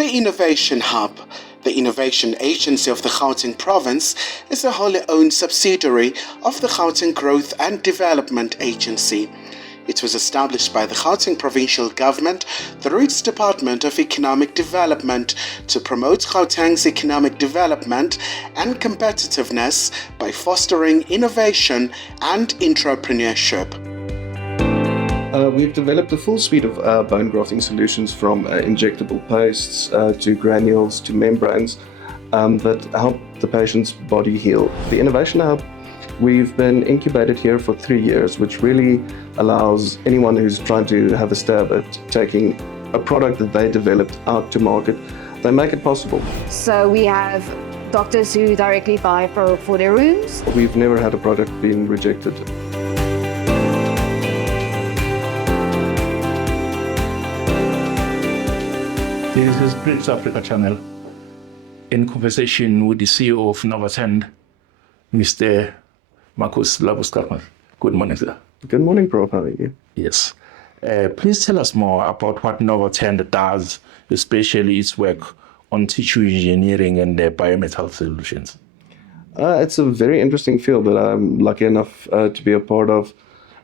The Innovation Hub, the innovation agency of the Gauteng province, is a wholly owned subsidiary of the Gauteng Growth and Development Agency. It was established by the Gauteng provincial government through its Department of Economic Development to promote Gauteng's economic development and competitiveness by fostering innovation and entrepreneurship. We've developed a full suite of bone-grafting solutions from injectable pastes to granules to membranes that help the patient's body heal. The Innovation Hub, we've been incubated here for 3 years, which really allows anyone who's trying to have a stab at taking a product that they developed out to market, they make it possible. So we have doctors who directly buy for their rooms. We've never had a product being rejected. This is BRICS Africa channel in conversation with the CEO of NovaTend, Mr. Marcus Labuskarma. Good morning, sir. Good morning, Prof. How are you? Yes. Please tell us more about what NovaTend does, especially its work on tissue engineering and biometal solutions. It's a very interesting field that I'm lucky enough to be a part of.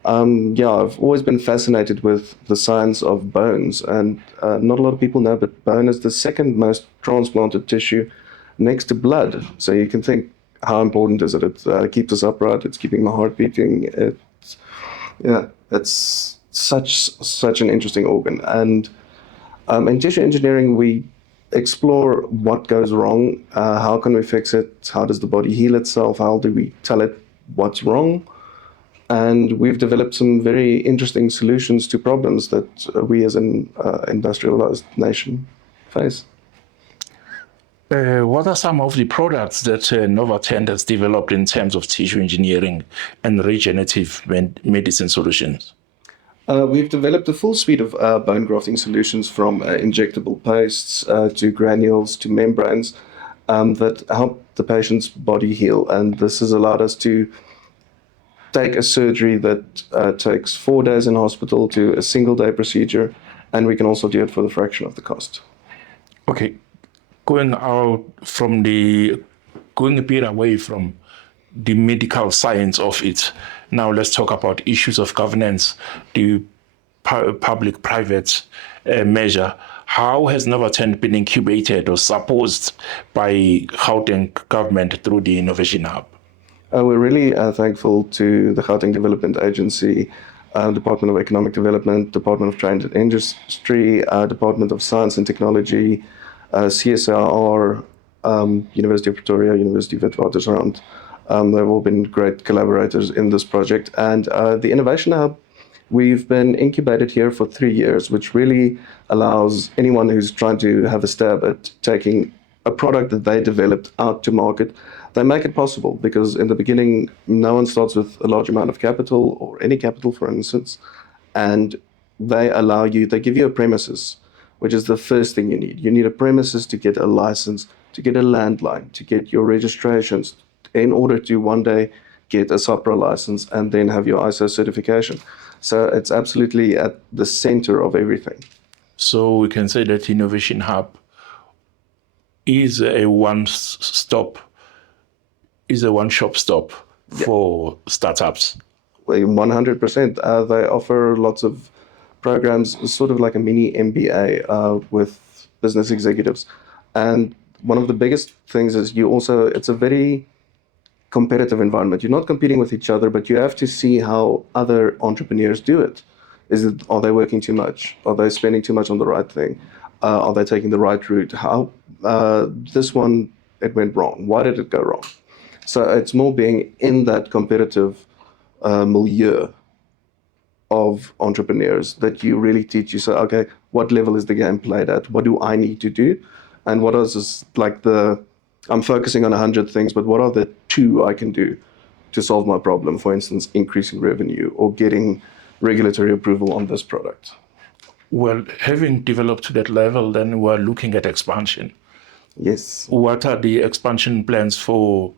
I've always been fascinated with the science of bones, and not a lot of people know, but bone is the second most transplanted tissue next to blood. So you can think, how important is it? It keeps us upright, it's keeping my heart beating. It's such an interesting organ. And in tissue engineering, we explore what goes wrong, how can we fix it, how does the body heal itself, how do we tell it what's wrong? And we've developed some very interesting solutions to problems that we as an industrialized nation face. What are some of the products that NovaTend has developed in terms of tissue engineering and regenerative medicine solutions? We've developed a full suite of bone-grafting solutions from injectable pastes to granules to membranes that help the patient's body heal. And this has allowed us to take a surgery that takes 4 days in hospital to a single-day procedure, and we can also do it for the fraction of the cost. Okay, going a bit away from the medical science of it, now let's talk about issues of governance, the public-private measure. How has NovaTend been incubated or supported by Gauteng government through the Innovation Hub? We're really thankful to the Gauteng Development Agency, Department of Economic Development, Department of Trade and Industry, Department of Science and Technology, CSIR, University of Pretoria, University of Witwatersrand. They've all been great collaborators in this project. And the Innovation Hub, we've been incubated here for 3 years, which really allows anyone who's trying to have a stab at taking a product that they developed out to market, they make it possible, because in the beginning, no one starts with a large amount of capital, or any capital, for instance, and they give you a premises, which is the first thing you need. You need a premises to get a license, to get a landline, to get your registrations, in order to one day get a SAPRA license and then have your ISO certification. So it's absolutely at the center of everything. So we can say that Innovation Hub is a one-stop, is a one-shop stop for startups. 100%. They offer lots of programs, sort of like a mini MBA with business executives. And one of the biggest things is it's a very competitive environment. You're not competing with each other, but you have to see how other entrepreneurs do it. Are they working too much? Are they spending too much on the right thing? Are they taking the right route? This one, it went wrong. Why did it go wrong? So it's more being in that competitive milieu of entrepreneurs that you really teach you. So, okay, what level is the game played at? What do I need to do? And what is I'm focusing on 100 things, but what are the 2 I can do to solve my problem? For instance, increasing revenue or getting regulatory approval on this product. Well, having developed to that level, then we're looking at expansion. Yes. What are the expansion plans for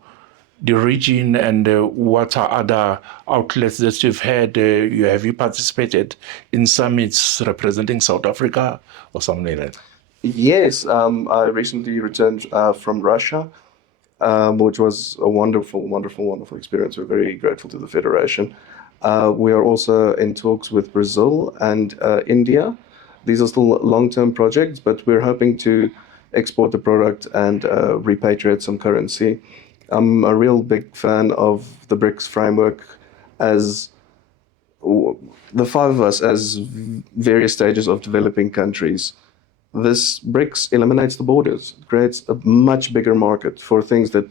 the region, and what are other outlets that you've had? Have you participated in summits representing South Africa or something like that? Yes, I recently returned from Russia, which was a wonderful experience. We're very grateful to the Federation. We are also in talks with Brazil and India. These are still long-term projects, but we're hoping to export the product and repatriate some currency. I'm a real big fan of the BRICS framework as the five of us as various stages of developing countries. This BRICS eliminates the borders, creates a much bigger market for things that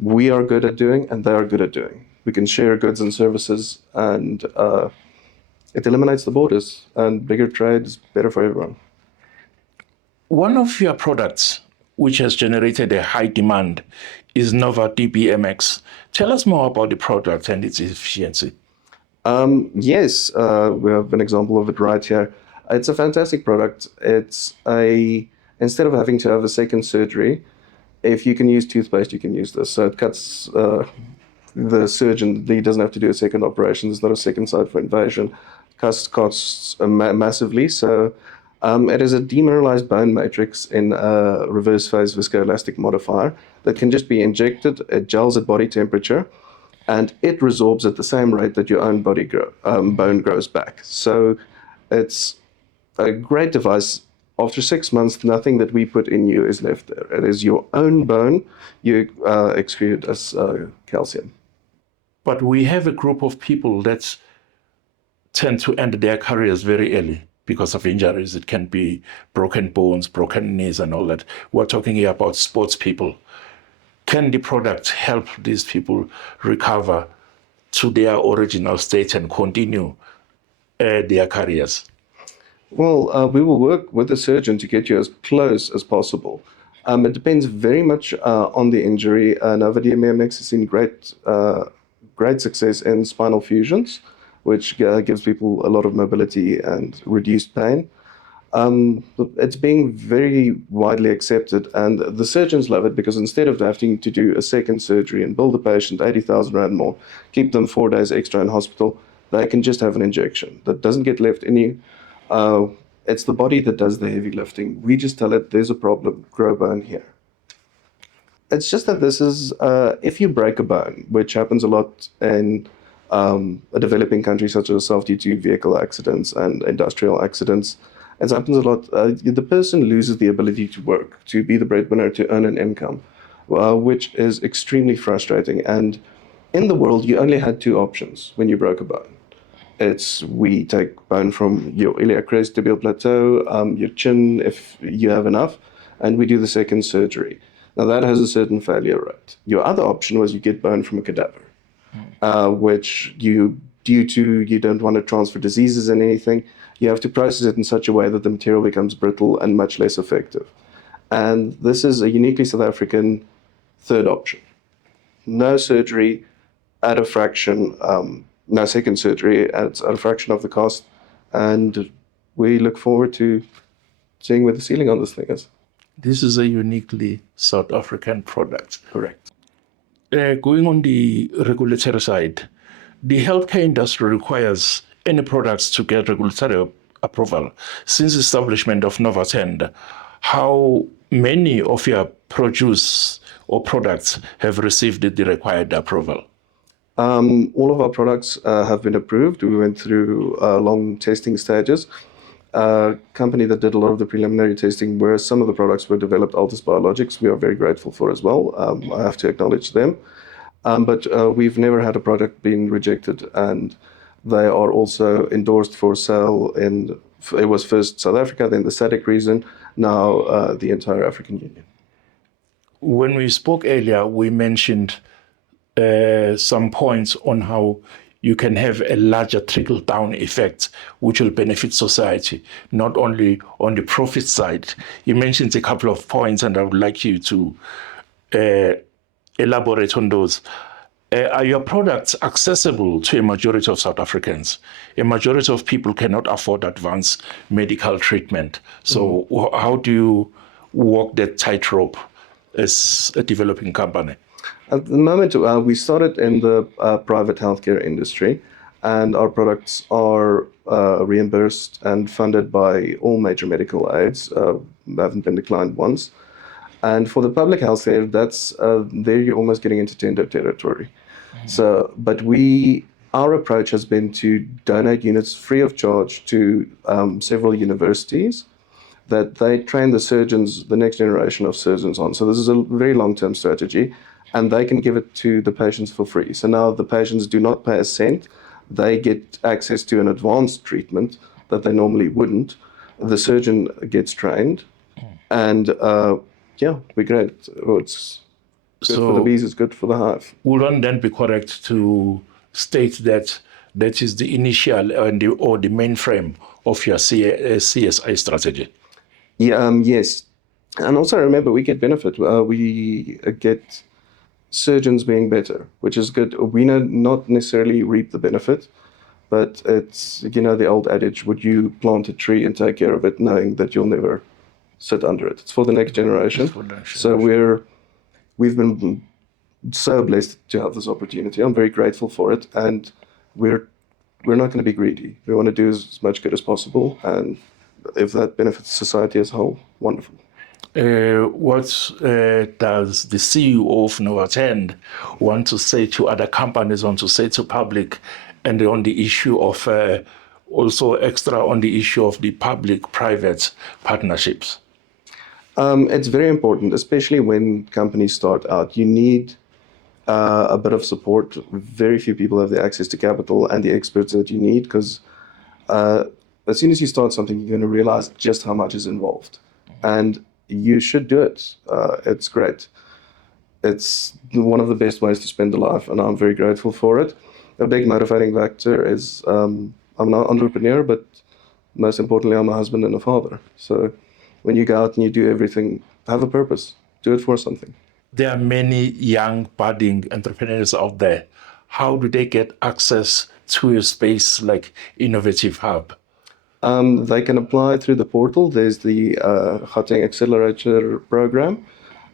we are good at doing and they are good at doing. We can share goods and services, and it eliminates the borders, and bigger trade is better for everyone. One of your products, which has generated a high demand, is NovaDBMX. Tell us more about the product and its efficiency. Yes, we have an example of it right here. It's a fantastic product. Instead of having to have a second surgery, if you can use toothpaste, you can use this. So it cuts the surgeon, he doesn't have to do a second operation. There's not a second site for invasion. Cuts costs massively. So it is a demineralized bone matrix in a reverse phase viscoelastic modifier that can just be injected. It gels at body temperature, and it resorbs at the same rate that your own bone grows back. So it's a great device. After 6 months, nothing that we put in you is left there. It is your own bone you excrete as calcium. But we have a group of people that tend to end their careers very early because of injuries. It can be broken bones, broken knees, and all that. We're talking here about sports people. Can the product help these people recover to their original state and continue their careers? Well, we will work with the surgeon to get you as close as possible. It depends very much on the injury. NovaDMX has seen great success in spinal fusions, which gives people a lot of mobility and reduced pain. It's being very widely accepted, and the surgeons love it because instead of having to do a second surgery and bill the patient 80,000 Rand more, keep them 4 days extra in hospital, they can just have an injection that doesn't get left in you. It's the body that does the heavy lifting. We just tell it, there's a problem, grow bone here. It's just that this is, if you break a bone, which happens a lot in a developing country such as ourselves due to vehicle accidents and industrial accidents, it happens a lot. The person loses the ability to work, to be the breadwinner, to earn an income, which is extremely frustrating. And in the world, you only had 2 options when you broke a bone. We take bone from your iliac crest, tibial plateau, your chin, if you have enough, and we do the second surgery. Now that has a certain failure rate. Your other option was you get bone from a cadaver, which due to you don't want to transfer diseases and anything, you have to process it in such a way that the material becomes brittle and much less effective. And this is a uniquely South African third option. No surgery at a fraction, no second surgery at a fraction of the cost, and we look forward to seeing where the ceiling on this thing is. This is a uniquely South African product. Correct. Going on the regulatory side, the healthcare industry requires any products to get regulatory approval. Since the establishment of NovaTend, how many of your produce or products have received the required approval? All of our products have been approved. We went through long testing stages. A company that did a lot of the preliminary testing where some of the products were developed, Altus Biologics, we are very grateful for as well. I have to acknowledge them. But we've never had a product being rejected, and they are also endorsed for sale it was first South Africa, then the SADC region, now the entire African Union. When we spoke earlier, we mentioned some points on how you can have a larger trickle-down effect, which will benefit society, not only on the profit side. You mentioned a couple of points, and I would like you to elaborate on those. Are your products accessible to a majority of South Africans? A majority of people cannot afford advanced medical treatment. So how do you walk that tightrope as a developing company? At the moment, we started in the private healthcare industry, and our products are reimbursed and funded by all major medical aids. haven't been declined once. And for the public healthcare, that's there you're almost getting into tender territory. So, but our approach has been to donate units free of charge to several universities that they train the surgeons, the next generation of surgeons on. So this is a very long-term strategy, and they can give it to the patients for free. So now the patients do not pay a cent. They get access to an advanced treatment that they normally wouldn't. The surgeon gets trained, and we're great. It's good for the bees, it's good for the hive. Would one then be correct to state that that is the initial or the mainframe of your CSI strategy? Yeah, yes. And also remember, we get benefit. We get surgeons being better, which is good. We not necessarily reap the benefit, but it's, the old adage, would you plant a tree and take care of it knowing that you'll never sit under it? It's for the next generation. So we've been so blessed to have this opportunity. I'm very grateful for it, and we're not going to be greedy. We want to do as much good as possible, and if that benefits society as a whole, wonderful. What does the CEO of NovaTend want to say to other companies, want to say to public, and on the issue of also extra on the issue of the public-private partnerships? It's very important, especially when companies start out. You need a bit of support. Very few people have the access to capital and the experts that you need, because as soon as you start something, you're going to realize just how much is involved. And you should do it. It's great. It's one of the best ways to spend a life, and I'm very grateful for it. A big motivating factor is I'm an entrepreneur, but most importantly, I'm a husband and a father. So when you go out and you do everything, have a purpose. Do it for something. There are many young budding entrepreneurs out there. How do they get access to a space like Innovative Hub? They can apply through the portal. There's the Gauteng Accelerator program,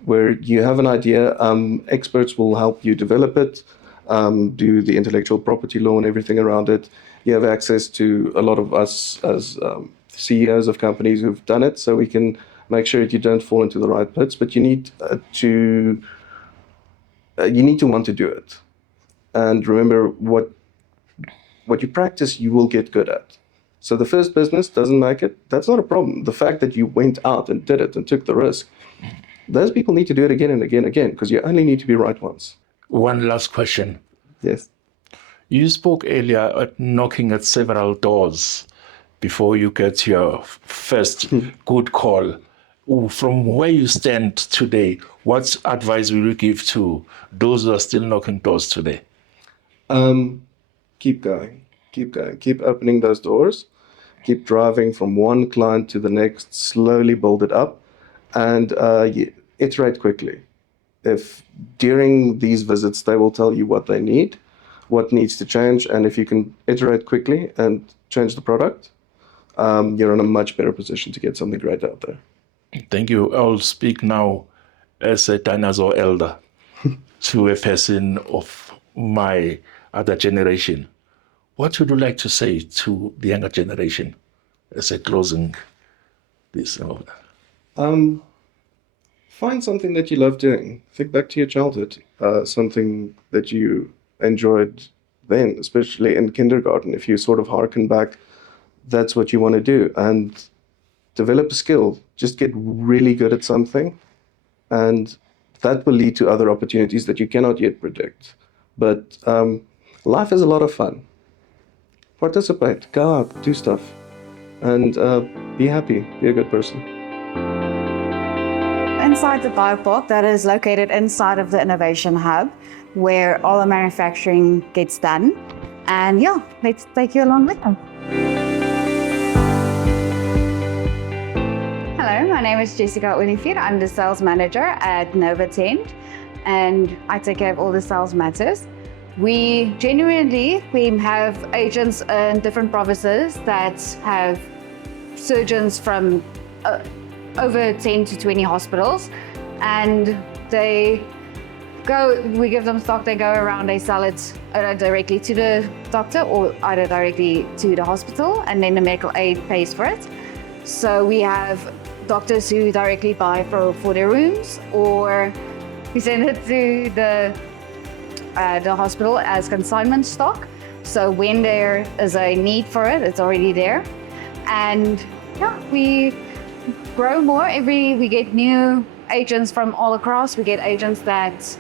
where you have an idea. Experts will help you develop it, do the intellectual property law and everything around it. You have access to a lot of us as CEOs of companies who've done it, so we can make sure that you don't fall into the right pits. But you need to want to do it, and remember what you practice, you will get good at. So the first business doesn't make it, that's not a problem. The fact that you went out and did it and took the risk, those people need to do it again and again and again, because you only need to be right once. One last question. Yes. You spoke earlier at knocking at several doors before you get your first good call. From where you stand today, what advice will you give to those who are still knocking doors today? Keep going. Keep opening those doors. Keep driving from one client to the next, slowly build it up, and iterate quickly. If during these visits they will tell you what they need, what needs to change, and if you can iterate quickly and change the product, you're in a much better position to get something great out there. Thank you. I'll speak now as a dinosaur elder to a person of my other generation. What would you like to say to the younger generation as a closing this? Find something that you love doing. Think back to your childhood, something that you enjoyed then, especially in kindergarten. If you sort of harken back, that's what you want to do. And develop a skill. Just get really good at something, and that will lead to other opportunities that you cannot yet predict. But life is a lot of fun. Participate, go out, do stuff, and be happy, be a good person. Inside the Biopark that is located inside of the Innovation Hub, where all the manufacturing gets done. And yeah, let's take you along with them. Hello, my name is Jessica Olivier. I'm the sales manager at NovaTend, and I take care of all the sales matters. We have agents in different provinces that have surgeons from over 10 to 20 hospitals, and we give them stock, they go around, they sell it directly to the doctor or either directly to the hospital, and then the medical aid pays for it. So we have doctors who directly buy for their rooms, or we send it to the hospital as consignment stock. So when there is a need for it, it's already there. And yeah, we grow more. We get new agents from all across. We get agents that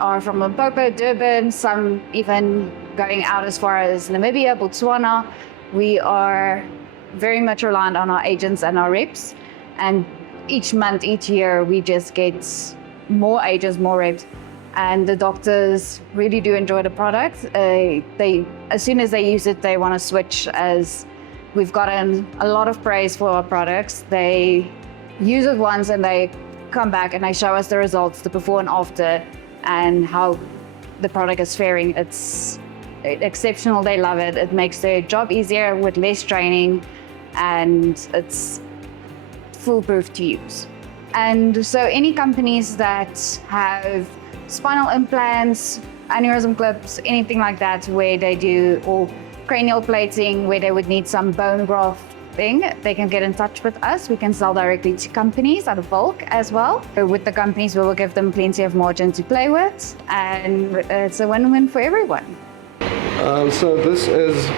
are from Limpopo, Durban, some even going out as far as Namibia, Botswana. We are very much reliant on our agents and our reps. And each month, each year, we just get more agents, more reps. And the doctors really do enjoy the product. As soon as they use it, they want to switch, as we've gotten a lot of praise for our products. They use it once and they come back and they show us the results, the before and after, and how the product is faring. It's exceptional. They love it. It makes their job easier with less training, and it's foolproof to use. And so any companies that have spinal implants, aneurysm clips, anything like that, where they do, or cranial plating, where they would need some bone grafting, they can get in touch with us. We can sell directly to companies out of bulk as well. With the companies, we will give them plenty of margin to play with, and it's a win-win for everyone. So this is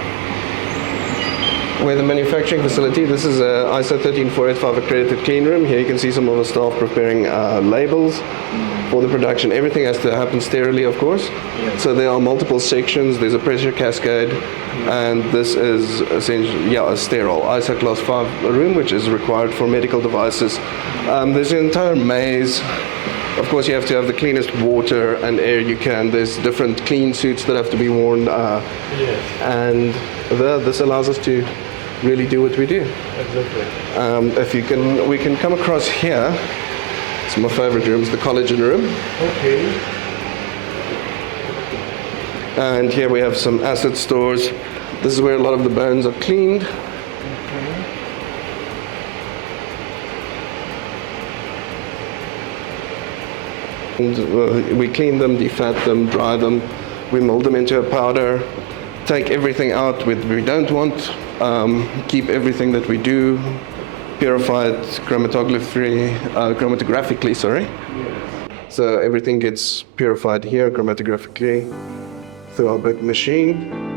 where the manufacturing facility, this is a ISO 13485 accredited clean room. Here you can see some of the staff preparing labels for the production. Everything has to happen sterilely, of course. So there are multiple sections. There's a pressure cascade, and this is essentially, a sterile ISO class 5 room, which is required for medical devices. There's an entire maze. Of course, you have to have the cleanest water and air you can. There's different clean suits that have to be worn, and this allows us to really do what we do. Exactly. We can come across here. It's my favorite room, it's the collagen room. Okay. And here we have some acid stores. This is where a lot of the bones are cleaned. And we clean them, defat them, dry them. We mold them into a powder, take everything out we don't want, keep everything that we do, purify it chromatographically, sorry. So everything gets purified here chromatographically through our big machine.